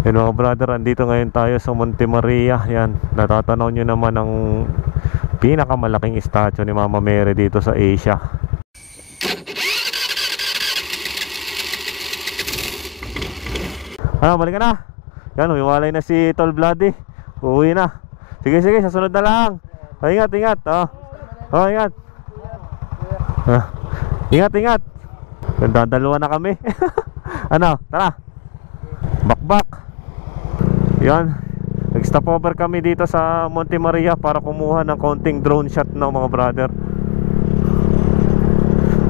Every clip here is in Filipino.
Yan mga brother, andito ngayon tayo sa Monte Maria. Yan, natatanaw nyo naman ang pinakamalaking statue ni Mama Mary dito sa Asia. Balik ka na. Yan, umiwalay na si Tol Bloody. Uuwi na. Sige, sige, sa sunod na lang. Ingat, ingat. Ingat. Ingat, ingat. Dadalawa na kami. Tara. Bakbak. Yan, nag-stop over kami dito sa Monte Maria para kumuha ng konting drone shot ng mga brother.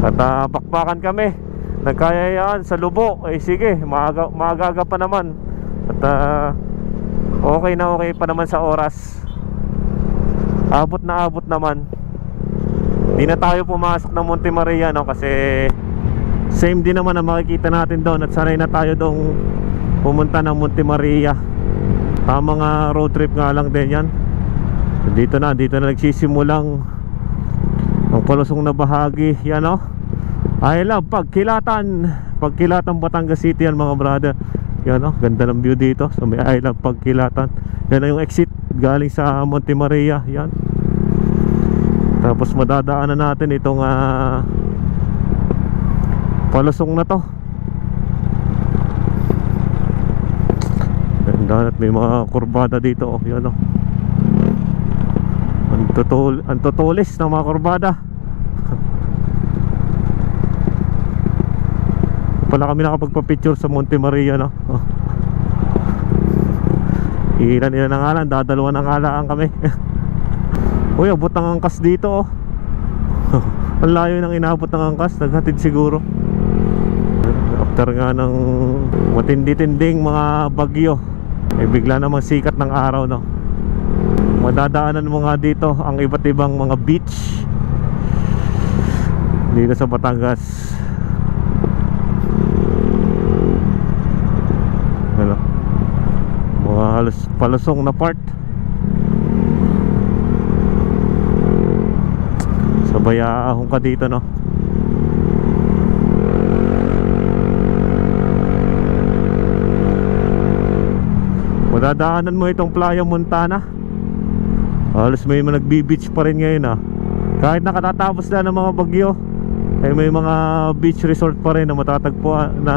At bakbakan kami. Nagkaya yan sa Lubo. Sige, maaga pa naman. At okay pa naman sa oras. Abot naman. Di na tayo pumasok ng Monte Maria, no? Kasi same din naman ang makikita natin doon. At sanay na tayo doon pumunta ng Monte Maria. Mga road trip nga lang din yan. Dito na nagsisimulang ang palusong na bahagi. Yan, no? I love Pagkilatan Batangas City yan mga brother. Yan, no? Ganda ng view dito. So may I love Pagkilatan. Yan na yung exit galing sa Monte Maria. Yan. Tapos madadaanan natin itong palusong na to. At may mga kurbada dito. Yan, oh. Ang tutulis ng mga kurbada. Pala kami nakapagpa-picture sa Monte Maria, no? Ilan na nga lang, dadalawa na nga lang kami. Uy, abot ng angkas dito, oh. Ang layo ng inabot ng angkas. Naghatid siguro. After nga ng matindi-tinding mga bagyo, bigla namang sikat ng araw, no? Madadaanan mo nga dito ang iba't ibang mga beach dito sa Batangas. Ano? Mga halos palusong na part. Sabay aahon ka dito, no? Madadaanan mo itong Playa Montana. Halos may mga nagbi-beach pa rin ngayon, kahit nakatatapos na ng mga bagyo, may mga beach resort pa rin na matatagpuan na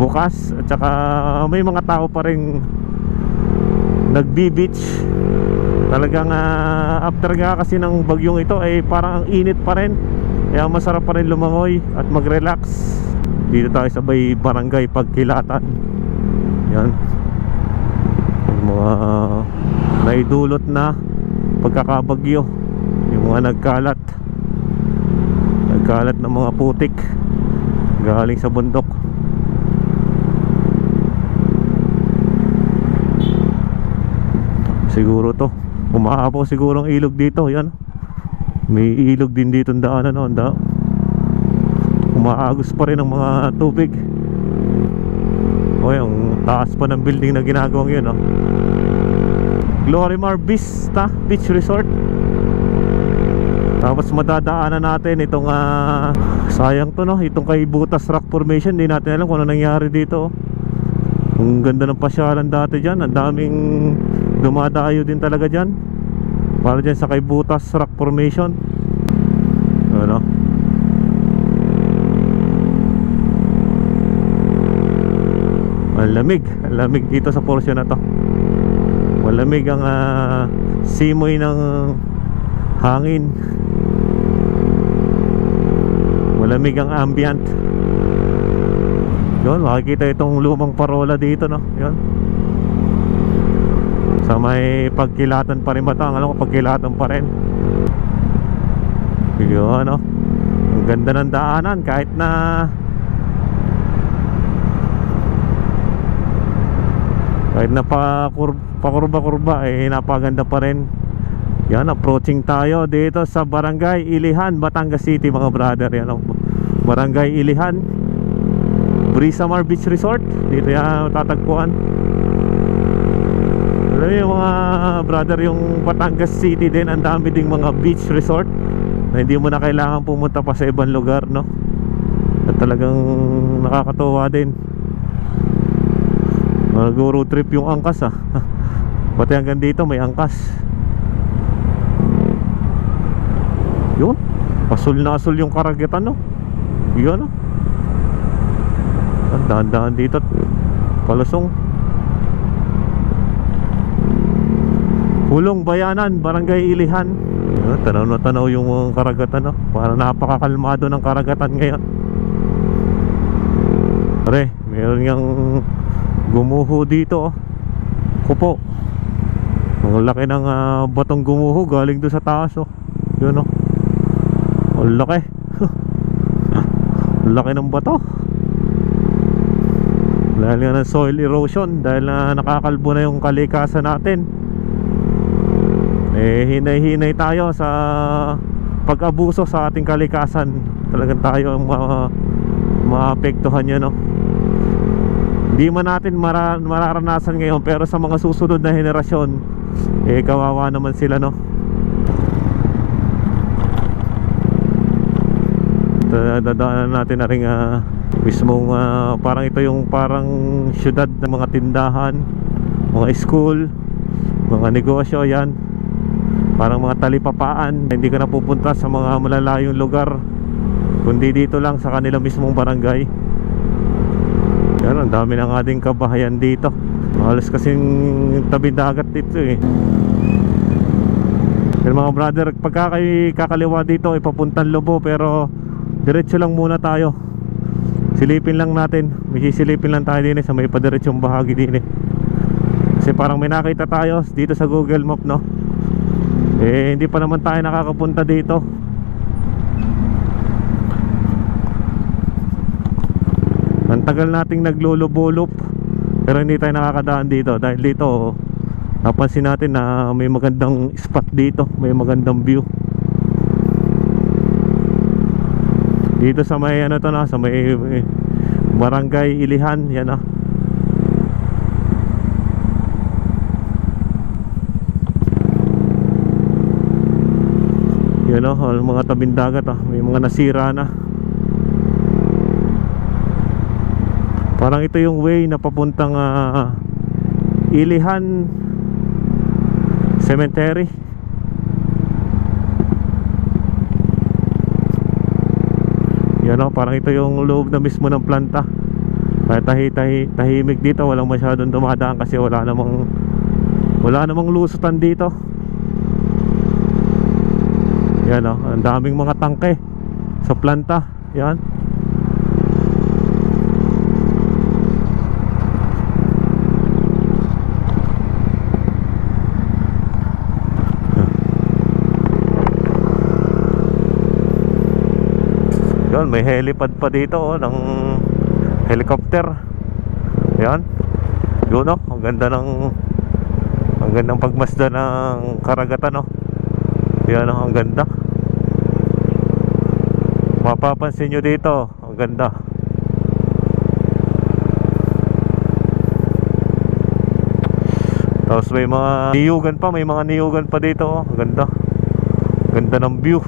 bukas. At saka may mga tao pa rin nagbi-beach. Talagang after nga kasi ng bagyong ito parang ang init pa rin. Kaya masarap pa rin lumangoy at mag-relax. Dito tayo sa may Barangay Pagkilatan. Yan, mga naidulot na pagkakabagyo, yung mga nagkalat ng mga putik galing sa bundok. Siguro to umaapaw siguro ang ilog dito. Yan, may ilog din dito ang daanan, no? Umaagos pa rin ang mga tubig. Ang taas pa ng building na ginagawang yun, no? Glorimar Vista Beach Resort. Tapos madadaanan natin itong sayang to, no? Itong kay Butas Rock Formation. Hindi natin alam kung ano nangyari dito. Ang ganda ng pasyalan dati dyan. Ang daming dumadayo din talaga dyan para dyan sa kay Butas Rock Formation. Ano? Ang lamig dito sa portion na to. Malamig ang simoy ng hangin. Malamig ang ambient. Yun, makikita itong lumang parola dito, no? Yun, sa may Pagkilatan pa rin ba ito? Alam ko Pagkilatan pa rin. Yun, no? Ang ganda ng daanan. Kahit na pakurba-kurba, napaganda pa rin. Yan, approaching tayo dito sa Barangay Ilihan, Batangas City mga brother. Yan, Barangay Ilihan, Brisamar Beach Resort. Dito yan tatagpuan. Alam yung mga brother, yung Batangas City din, ang dami ding mga beach resort na hindi mo na kailangan pumunta pa sa ibang lugar, no? At talagang nakakatuwa din. Nag-road trip yung angkas ah. Pati hanggang dito may angkas. Yun, asul na asul yung Karagatan, no? Yun, no? Ang dahan-dahan dito, palusong. Hulong Bayanan, Barangay Ilihan. Tanaw na tanaw yung Karagatan, no? Parang napakakalmado ng Karagatan ngayon. Pare, meron ngang gumuho dito, oh. Kupo. Ang laki ng batong gumuho galing doon sa taas, oh. Yun, oh. Ang laki. Ang laki ng bato. Dahil nga ng soil erosion, dahil nakakalbo na yung kalikasan natin. Hinay-hinay tayo sa pag-abuso sa ating kalikasan. Talagang tayo ang maapektuhan yan, no? Hindi man natin mararanasan ngayon, pero sa mga susunod na henerasyon, kawawa naman sila, no? Dadaanan natin na rin mismong parang ito yung parang syudad ng mga tindahan, mga school, mga negosyo. Yan, parang mga talipapaan. Hindi ka na pupunta sa mga malalayong lugar, kundi dito lang sa kanila mismong barangay. Yan, ang dami ng ating kabahayan dito. Halos kasing tabi dagat dito eh. Pero mga brother, pagka kayo kakaliwa dito ay papuntang Lobo, pero diretso lang muna tayo. Silipin lang natin, may sisilipin lang tayo din sa may padiretsong bahagi din eh. Kasi parang may nakita tayo dito sa Google Map, no? Hindi pa naman tayo nakakapunta dito. Ang tagal nating naglulubulop, pero hindi tayo nakakadaan dito. Dahil dito, napansin natin na may magandang spot dito, may magandang view. Dito sa may ano to na, sa may Barangay Ilihan, yan ah. Yan oh, mga tabing dagat ah, may mga nasira na. Parang ito yung way na papuntang Ilihan Cemetery. Yan o, parang ito yung loob na mismo ng planta. Kaya tahimik dito, walang masyadong dumadaan kasi wala namang lusutan dito. Yan o, ang daming mga tangke sa planta. Yan. Yan, may helipad pa dito oh, ng helicopter. Yan. Yun oh, ang gandang pagmasda ng Karagatan oh. Yan oh, ang ganda. Mapapansin nyo dito, ang ganda. Tapos may mga niyugan pa, dito oh. Ang ganda. Ganda ng view.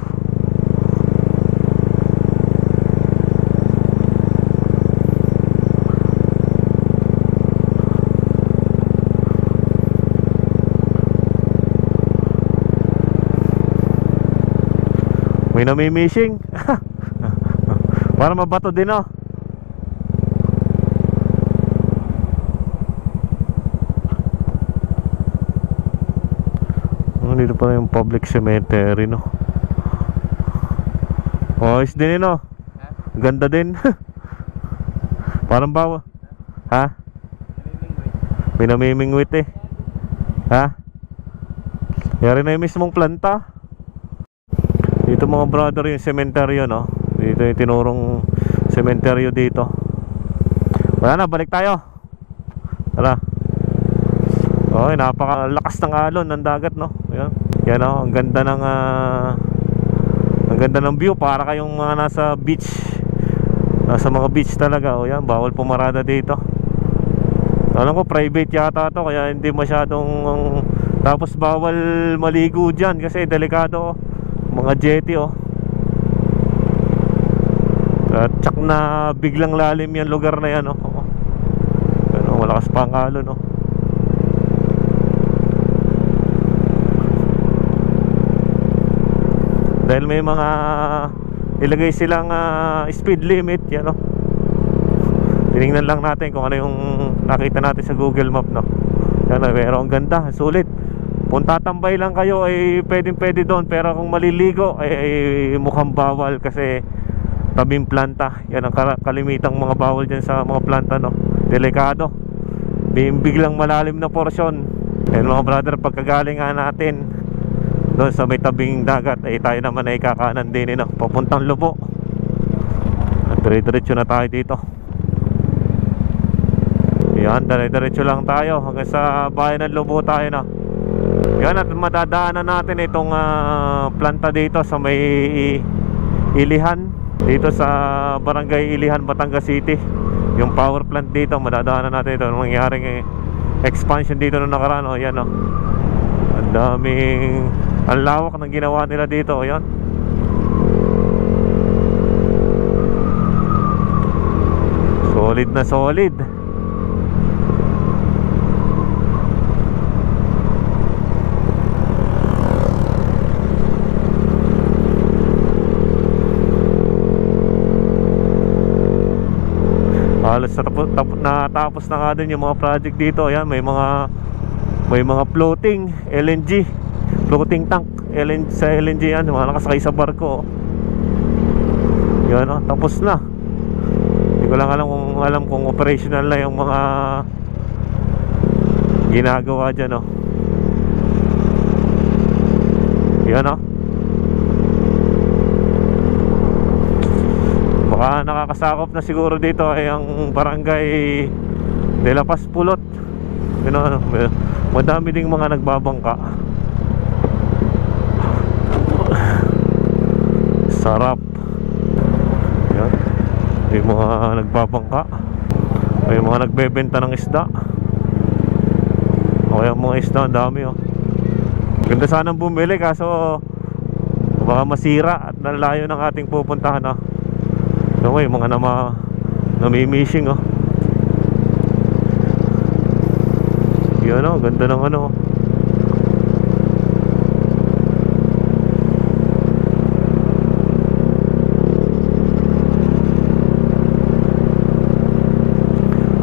May namimishing. Para mabato din oh. Dito pa yung public cemetery no. Oh, is din no. Ganda din. Parang bawa. Ha? May namimingwit eh. Ha? Yari na yung mismong planta. Dito mga brother yung sementeryo no. Dito yung tinurong sementeryo dito. Wala na, balik tayo. Tara. Oh, napakalakas ng alon ng dagat no. Ayan. Yan oh, ang ganda ng view, para kayong mga nasa beach. Nasa mga beach talaga. Oh, yan, bawal pumarada dito. Alam ko private yata to, kaya hindi masyadong tapos bawal maligo diyan kasi delikado oh. Mga jetty oh. At tsak na biglang lalim yan lugar na yan oh. Pero malakas pa ang alon, no? Dahil may mga ilagay silang speed limit, yan, no? Tinignan lang natin kung ano yung nakita natin sa Google Map, no? Yan, pero ang ganda, sulit. Kung tatambay lang kayo ay pwede doon, pero kung maliligo ay mukhang bawal kasi tabing planta. Yan ang kalimitang mga bawal dyan sa mga planta, no? Delikado, biglang malalim na porsyon. Yan mga brother, pagkagalingan natin doon sa may tabing dagat ay tayo naman ay kakanan din, no? Papuntang Lubo. At dire-diretso na tayo dito. Yan, dire-diretso lang tayo hanggang sa bayan ng Lubo tayo, no? Yan, at madadaanan natin itong planta dito sa may Ilihan, dito sa Barangay Ilihan, Batangas City. Yung power plant dito, madadaanan natin ito. Nangyaring expansion dito noong nakaraan, oh, yan, oh. Ang daming, ang lawak ng ginawa nila dito, oh, yan. Solid na solid. Halos natapos na nga din yung mga project dito. Ayan, may mga floating LNG, floating tank LNG, sa LNG yan, mga nakasakay sa barko. Yan, oh, tapos na. Hindi ko lang alam kung operational na yung mga ginagawa dyan, oh. Yan, oh. Baka nakakasakop na siguro dito ay ang Barangay de la Paz Pulot. Madami ding mga nagbabangka. Sarap. Yan. May mga nagbabangka, may mga nagbebenta ng isda. O yung mga isda, ang dami, oh. Ganda sanang bumili kaso baka masira at nalayo ng ating pupuntahan, oh. Okay, mga nami-missing, oh. Yan, oh, ganda ng ano.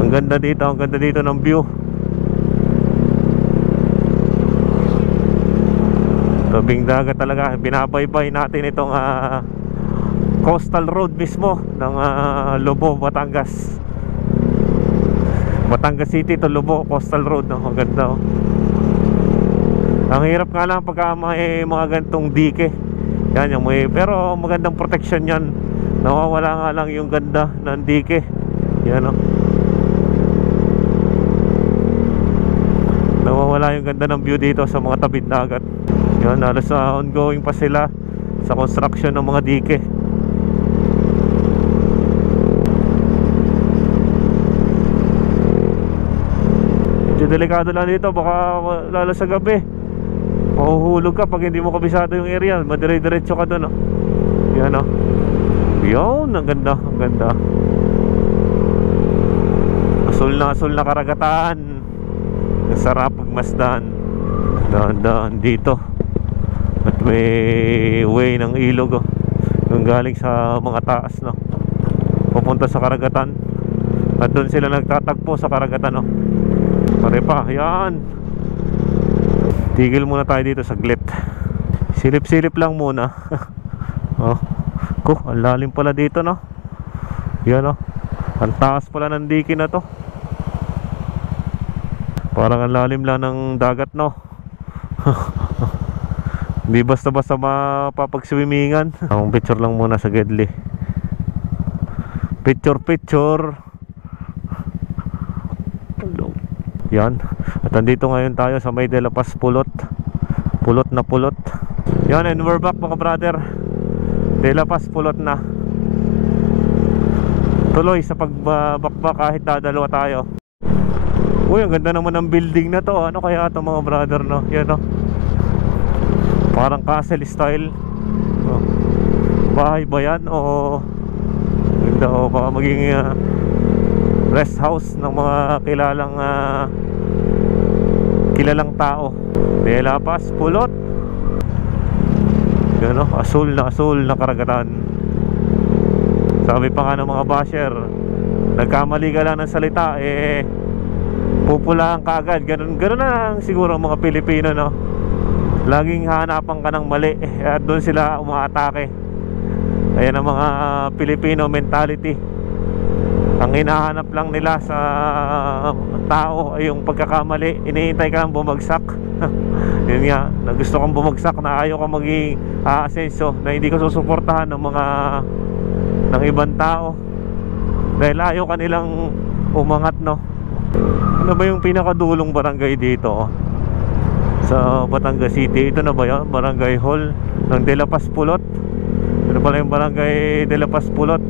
Ang ganda dito ng view. Tabing dagat talaga. Binabaybay natin itong coastal road mismo ng Lubo, Batangas. Batangas City to Lubo, coastal road, no? Ang ganda, oh. Ang hirap nga lang pagka may mga gantong dike. Yan yung pero magandang protection yan. Nawawala nga lang yung ganda ng dike. Yan, oh. Nawawala yung ganda ng view dito sa mga tabing dagat. Yan, halos ongoing pa sila sa construction ng mga dike. Delikado lang dito, baka lalo sa gabi mahuhulog ka pag hindi mo kabisado yung area. Madire-diretso ka doon, oh. Yan, oh. Yun, ang ganda, ang ganda. Asul na karagatan. Ang sarap magmasdan. Daan dito. At may way ng ilog, oh, yung galing sa mga taas, no, papunta sa karagatan. At doon sila nagtatagpo sa karagatan, no. Pare pa, yan. Tigil muna tayo dito saglit. Silip-silip lang muna. Oh, ang lalim pala dito, no. Yan, oh. Ang taas pala ng dike na to. Parang ang lalim lang ng dagat, no. Hindi basta-basta mapapag-swimmingan. Ang picture lang muna sa Gedli. Picture. Yan. At nandito ngayon tayo sa may De La Paz Pulot. Pulot na pulot. Yan, and we're back, mga brother. De La Paz Pulot na. Tuloy sa pagbakbak kahit dadalawa tayo. Uy, ang ganda naman ng building na to. Ano kaya ito, mga brother, no? Yan, no? Parang castle style, oh. Bahay ba yan? O ganda, o baka maging rest house ng mga kilalang tao. De La Paz, Pulot. Yun, no? Asul na karagatan. Sabi pa nga ng mga basher, nagkamali ka lang ng salita, pupulaan ka agad. Ganun na lang siguro ang mga Pilipino, no? Laging hanapan ka ng mali, at doon sila umaatake. Ayan ang mga Pilipino mentality. Ang hinahanap lang nila sa tao ay yung pagkakamali. Iniintay ka lang bumagsak. Yun nga, na gusto kang bumagsak, na ayaw kang maging aasenso, na hindi ka susuportahan ng ibang tao dahil ayaw kanilang umangat, no? Ano ba yung pinakadulong barangay dito sa Batangas City? Ito na ba yan? Barangay Hall ng De La Paz, Pulot. Ito pala yung barangay De La Paz, Pulot.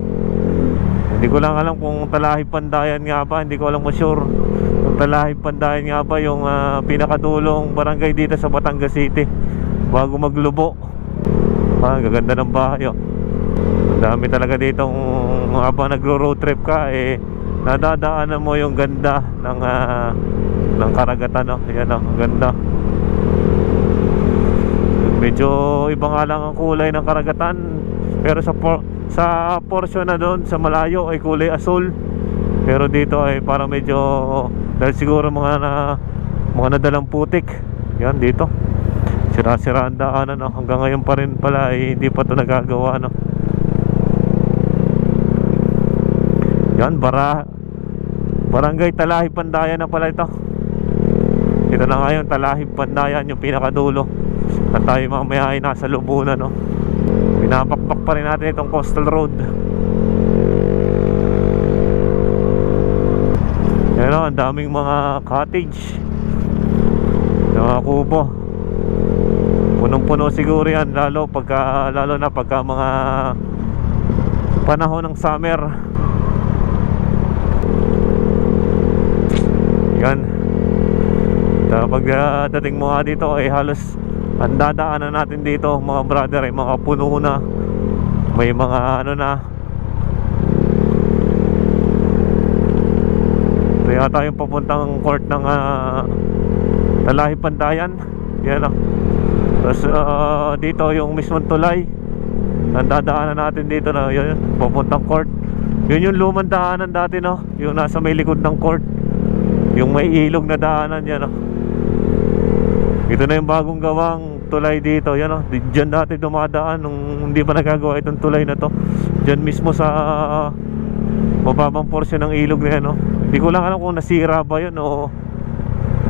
Hindi ko lang alam kung Talahib Pandayan nga ba. Hindi ko alam mo sure kung Talahib Pandayan nga ba yung pinakadulong barangay dito sa Batangas City bago maglubo. Gaganda ng bahay, oh. Ang dami talaga ditong habang nagro-road trip ka, nadadaanan mo yung ganda ng karagatan, no? Ayan, oh, ang ganda. Medyo iba nga lang ang kulay ng karagatan, pero sa portion na doon sa malayo ay kulay asul. Pero dito ay parang medyo, dahil siguro mga nadalang putik. Yan dito, sira-sira ang daanan, no? Hanggang ngayon pa rin pala hindi pa ito nagagawa, no? Yan, barangay Talahib Pandayan na pala ito. Ito na nga yung Talahib Pandayan, yung pinakadulo. At tayo mamaya ay nasa Lubunan, no? Pinapakpak pa rin natin itong coastal road. Yan, no? Ang daming mga cottage, mga kubo. Punong-puno siguro yan, lalo na pagka mga panahon ng summer. Yan. Kapag dating mo dito ay halos ang dadaanan natin dito, mga brother, ay mga puno na. May mga na. Ito yata yung papuntang court ng Talahib Pandayan. Yan, tapos dito yung mismong tulay ang dadaanan natin dito, na yun, papuntang court. Yun yung lumang daanan dati, no? Yung nasa may likod ng court, yung may ilog na daanan yan, no? Ito na yung bagong gawang tulay dito. Yan, no? Diyan dati dumadaan nung hindi pa nagagawa itong tulay na to. Diyan mismo sa mababang portion ng ilog na yan, no? Hindi ko lang alam kung nasira ba yun o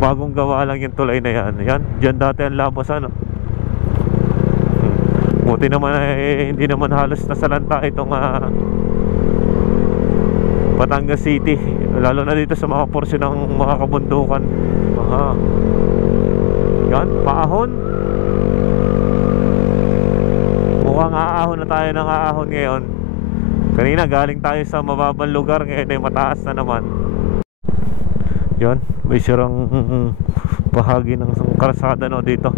bagong gawa lang yung tulay na yan. Yan, diyan dati ang labasan, no? Buti naman hindi naman halos nasalanta itong Batangas City, lalo na dito sa mga portion ng mga kabundukan. Yan, paahon. Mukhang aahon na tayo ng aahon ngayon. Kanina galing tayo sa mababang lugar, ngayon ay mataas na naman. Yan, may sirang bahagi ng kalsada, no, dito.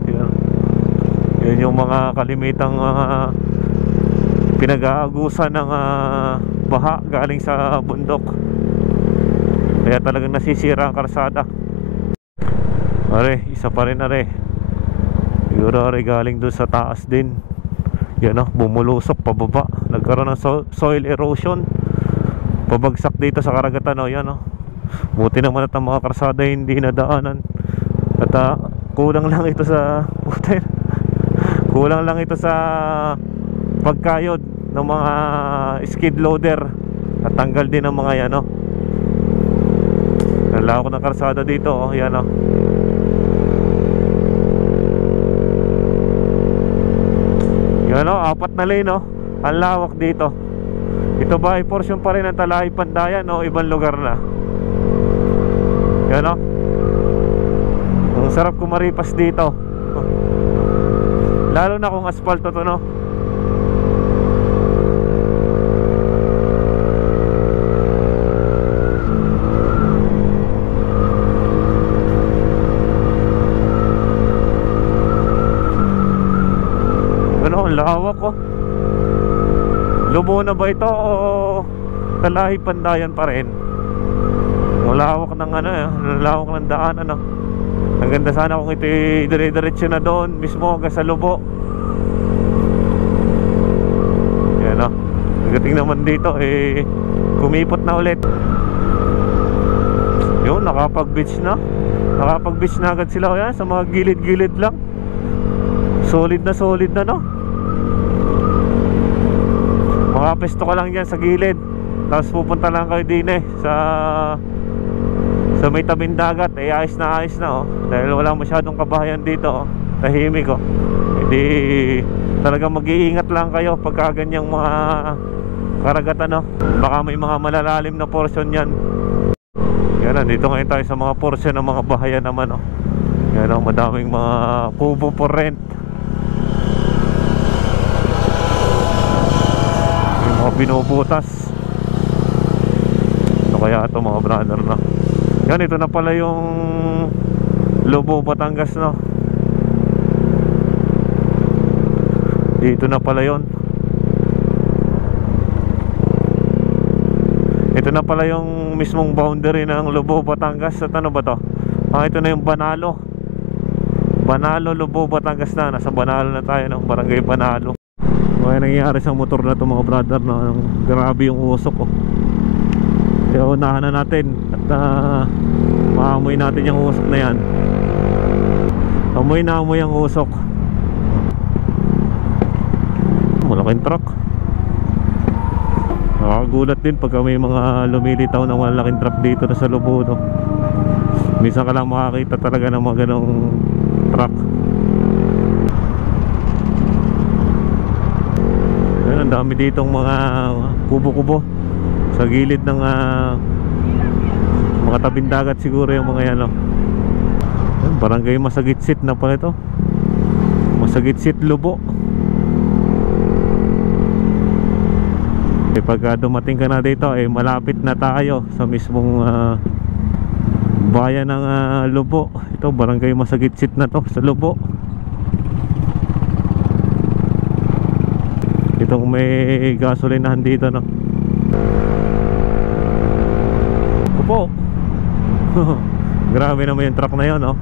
Yan yung mga kalimitang pinag-aagusan ng baha galing sa bundok. Kaya talagang nasisira ang kalsada. Are, isa pa rin, are. Siguro are galing dun sa taas din. Yan, no, bumulusok pababa. Nagkaroon ng soil erosion, pabagsak dito sa karagatan, no. Yan, no. Buti naman at ang mga kalsada hindi nadaanan. At kulang lang ito sa kulang lang ito sa pagkayod ng mga skid loader at tanggal din ng mga yan, no. Nalawak ng kalsada dito, oh, yan, no. Yan, no, 4 na lane, no. Ang lawak dito. Ito ba ay portion pa rin ng Talahib Pandayan o ibang lugar na? Yan, no. Ang sarap kumaripas dito. Lalo na kung asfalto to, no. Ano, ang lawak, oh. Lubo na ba ito o Talahib Pandayan pa rin? Ang lawak ng ano eh, ang lawak ng daan ano. Ang ganda sana kung ito dire-diretso na doon mismo hanggang sa Lubo. Yan o. Pagdating naman dito eh kumipot na ulit. Yun, nakapag-beach na. Nakapag-beach na agad sila yan sa mga gilid-gilid lang. Solid na no. Mga pesto ka lang dyan sa gilid. Tapos pupunta lang kayo din eh sa may tabing dagat. Eh ayos na oh. Dahil wala masyadong kabahayan dito oh. Tahimik oh. Hindi talagang mag-iingat lang kayo pagka ganyang mga karagatan oh. Baka may mga malalalim na portion yan. Yan, nandito ngayon tayo sa mga portion ng mga bahayan naman oh. Yan oh, madaming mga kubo for rent. May mga binubutas. Ito kaya ito mga brother no. Yan, ito na pala yung Lubo, Batangas no. Dito na pala yon. Ito na pala yung mismong boundary ng Lubo, Batangas. At ano ba to? Ito na yung Banalo. Banalo, Lubo, Batangas na. Nasa Banalo na tayo ng Barangay Banalo. Kaya nangyayari sa motor na ito mga brother no? Grabe yung usok oh. Kaya unahan na natin. At maamoy natin yung usok na yan. Amoy na amoy ang usok. Malaking truck. Nakakagulat din pagka may mga lumilitaw na malaking truck dito na sa Lubo no? Minsan ka lang makakita talaga ng mga ganong truck. Ayan, ang dami ditong mga kubo-kubo sa gilid ng mga tabing dagat siguro yung mga yan no? Barangay Masagitsit na pala ito. Masagitsit, Lubo. Pagka dumating ka na dito malapit na tayo sa mismong bayan ng Lubo. Ito barangay Masagitsit na to sa Lubo. Itong may gasolinahan dito no. Opo. Grabe naman yung truck na yun no.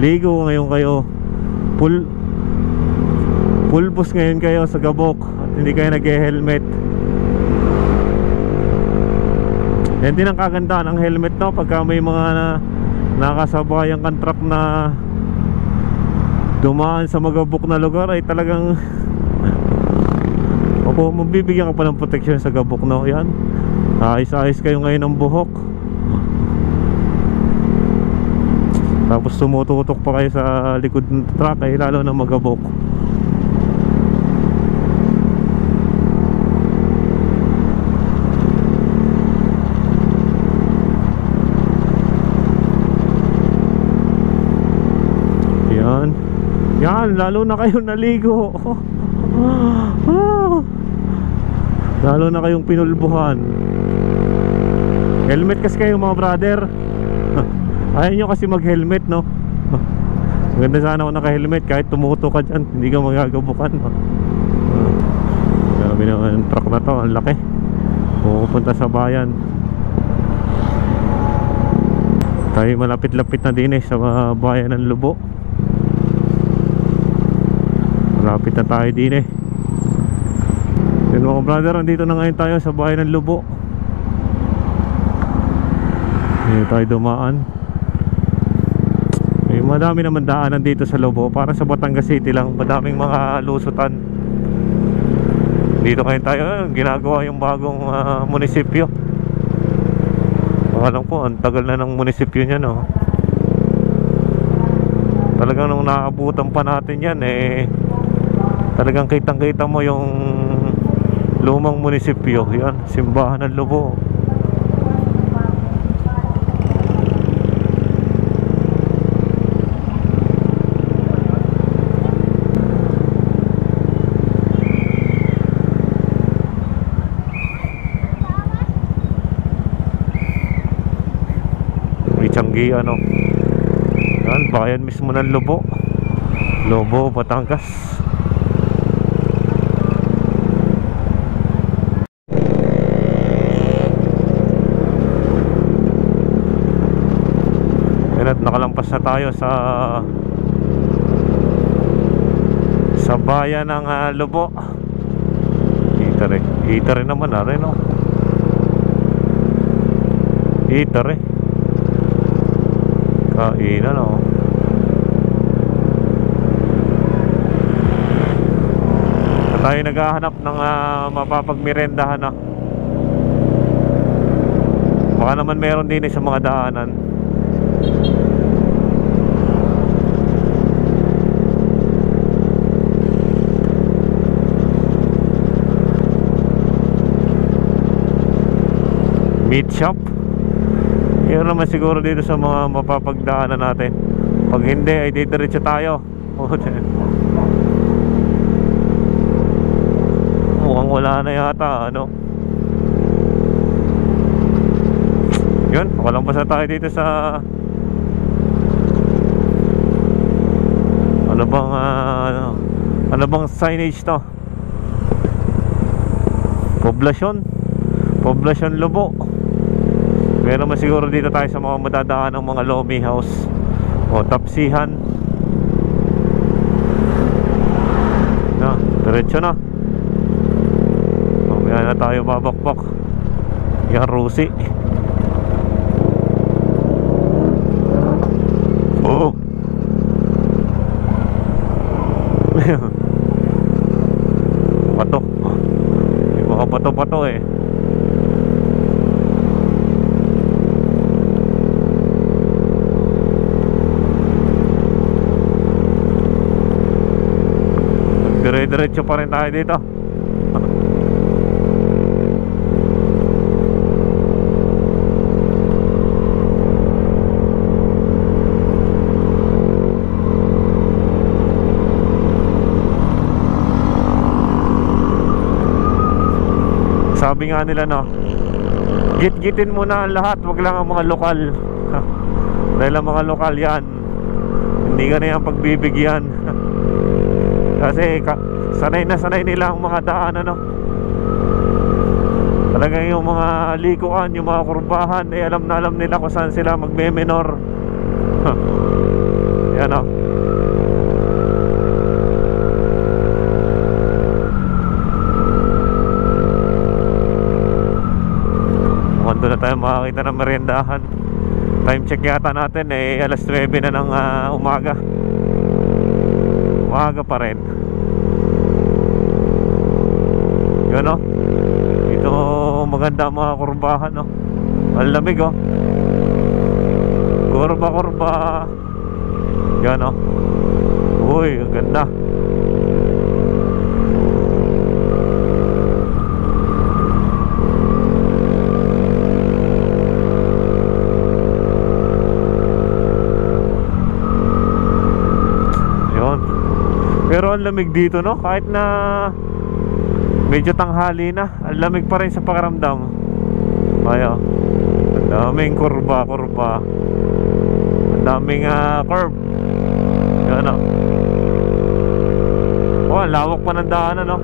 Ligo ngayon kayo. Pulbos ngayon kayo sa gabok at hindi kayo nag-helmet. Yan din ang kagandahan ng helmet no. Pagka may mga nakasabayang kang truck na dumaan sa magabok na lugar ay talagang opo, mabibigyan ka pa ng protection sa gabok no. Yan, ayos-ayos kayo ngayon ng buhok. Tapos tumututok pa kayo sa likod ng truck ay lalo na magabok. Yan, lalo na kayong naligo. Lalo na kayong pinulbuhan. Helmet kasi kayo mga brother. Ayaw nyo kasi mag helmet no. Maganda sana kung naka-helmet. Kahit tumuto ka dyan, hindi ka magagabukan no? Grabe naman yung truck na to. Ang laki. Pupunta sa bayan. Tayo malapit-lapit na din sa bayan ng Lubo. Malapit na tayo din Yun mga brother, nandito na ngayon tayo sa bayan ng Lubo. Dito tayo dumaan. Madami naman daanan dito sa Lubo. Para sa Batangas City lang, madaming mga lusutan. Dito ngayon tayo, ginagawa yung bagong munisipyo. Alam ko, ang tagal na ng munisipyo niya no. Talagang nung naabutan pa natin yan talagang kitang-kita mo yung lumang munisipyo. Yan, simbahan ng Lubo. Changi ano. Yan, bayan mismo ng Lubo. Lubo, Batangas. nakalampas na tayo sa bayan ng Lubo. Heater naman na rin, no? Heater kainan, no? Tayo naghahanap ng mapapagmerendahan, no? Baka naman meron din sa mga daanan. Meat shop. Yun naman siguro dito sa mga mapapagdaanan natin. Pag hindi ay didiretso tayo. Mukhang wala na yata, ano. Yun, nakalampas na tayo dito sa ano bang signage to? Poblasyon Lubo. Pero naman siguro dito tayo sa mga madadaan ng mga Lomi House o Tapsihan. Na, diretso na. Mamaya na tayo babakbak. Yan, Rusi. Oo. Pato. May mga pato-pato eh. Dire-diretso pa rin tayo dito. Sabi nga nila, no, git-gitin muna ang lahat, wag lang ang mga lokal. Dahil ang mga lokal yan, hindi ka na yan pagbibigyan. Kasi sanay na sanay nila ang mga daan, ano. Talagang yung mga likuan, yung mga kurbahan, eh alam na alam nila kung saan sila magme-menor. Yan, oh. Doon na tayo makakita ng meriendahan. Time check yata natin eh alas 9 na ng umaga. Umaga pa rin. Yun, no? Ito maganda mga kurbahan, no? Ang lamig, oh. Kurba. Yan, no? Uy, ang ganda. Pero ang lamig dito, no? Kahit na medyo tanghali na, ang lamig pa rin sa pakiramdam. Ayo. Ang daming kurba. Ang daming curve. Yan, no? Oh, lawak pa ng daanan, no?